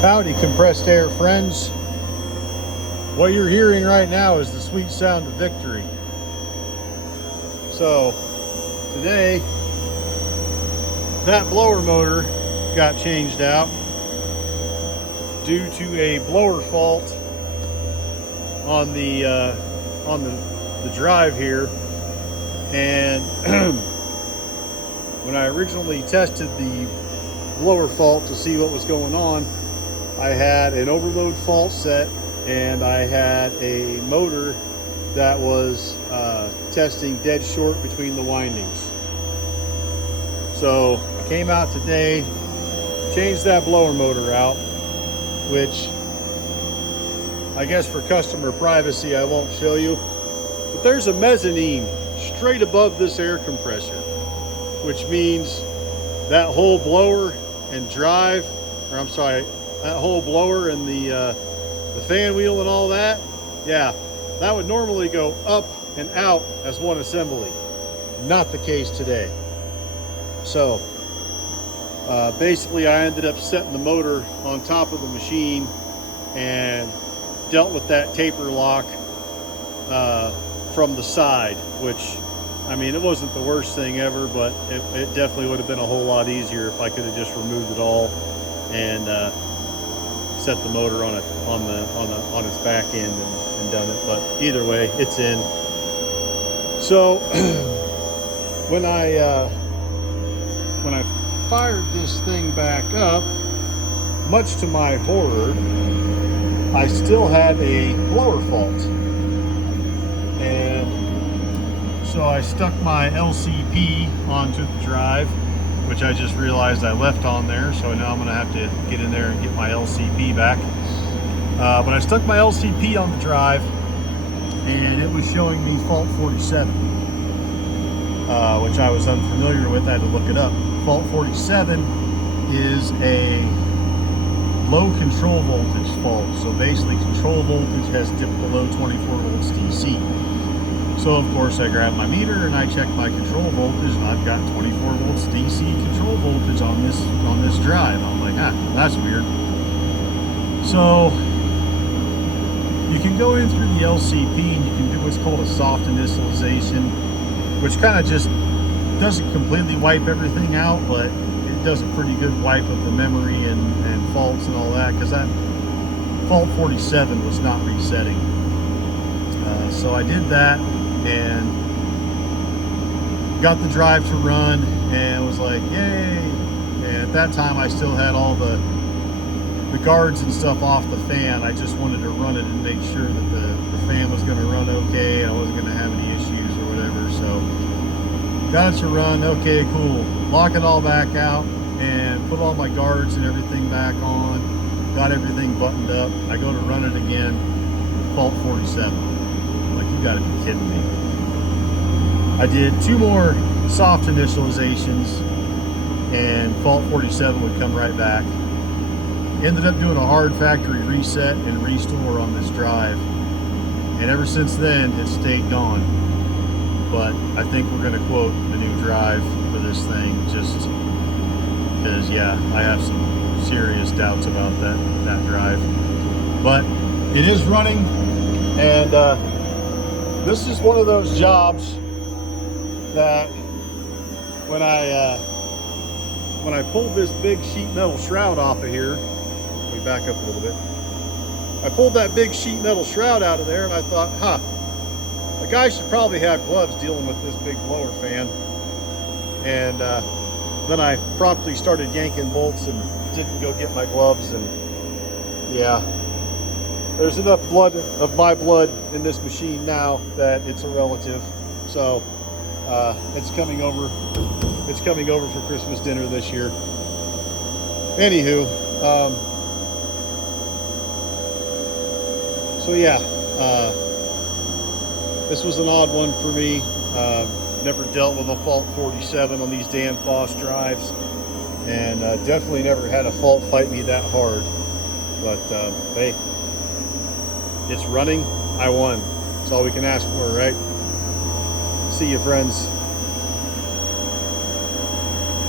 Howdy, compressed air friends. What you're hearing right now is the sweet sound of victory. So today, that blower motor got changed out due to a blower fault on the drive here. And when I originally tested the blower fault to see what was going on, I had an overload fault set, and I had a motor that was testing dead short between the windings. So I came out today, changed that blower motor out, which I guess for customer privacy I won't show you, but there's a mezzanine straight above this air compressor, which means that whole blower and drive, or I'm sorry, that whole blower and the fan wheel and all that, yeah, that would normally go up and out as one assembly. Not the case today. So basically I ended up setting the motor on top of the machine and dealt with that taper lock from the side, which, I mean, it wasn't the worst thing ever, but it definitely would have been a whole lot easier if I could have just removed it all and set the motor on its back end and done it. But either way, it's in. So when I fired this thing back up, much to my horror, I still had a blower fault. And so I stuck my LCP onto the drive, which I just realized I left on there. So now I'm gonna have to get in there and get my LCP back. But I stuck my LCP on the drive, and it was showing me fault 47, which I was unfamiliar with. I had to look it up. Fault 47 is a low control voltage fault. So basically control voltage has dipped below 24 volts DC. So of course I grabbed my meter and I checked my control voltage, and I've got 24 volts DC control voltage on this drive. I'm like, that's weird. So you can go in through the LCP and you can do what's called a soft initialization, which kind of just doesn't completely wipe everything out, but it does a pretty good wipe of the memory and faults and all that, because that fault 47 was not resetting. So I did that and got the drive to run, and was like, yay. And at that time I still had all the guards and stuff off the fan. I just wanted to run it and make sure that the fan was going to run okay. I wasn't going to have any issues or whatever. So got it to run. Okay, cool. Lock it all back out and put all my guards and everything back on. Got everything buttoned up. I go to run it again. Fault 47. I'm like, you gotta be kidding me. I did 2 more soft initializations and fault 47 would come right back. Ended up doing a hard factory reset and restore on this drive. And ever since then, it's stayed gone. But I think we're gonna quote a new drive for this thing, just because, yeah, I have some serious doubts about that drive. But it is running, and this is one of those jobs that when I pulled this big sheet metal shroud off of here, let me back up a little bit. I pulled that big sheet metal shroud out of there, and I thought, a guy should probably have gloves dealing with this big blower fan. And then I promptly started yanking bolts and didn't go get my gloves, and yeah, there's enough blood of my blood in this machine now that it's a relative. So it's coming over for Christmas dinner this year. Anywho, so yeah, this was an odd one for me. Never dealt with a fault 47 on these Dan Foss drives, and definitely never had a fault fight me that hard. But hey, it's running. I won. That's all we can ask for, right? See you, friends.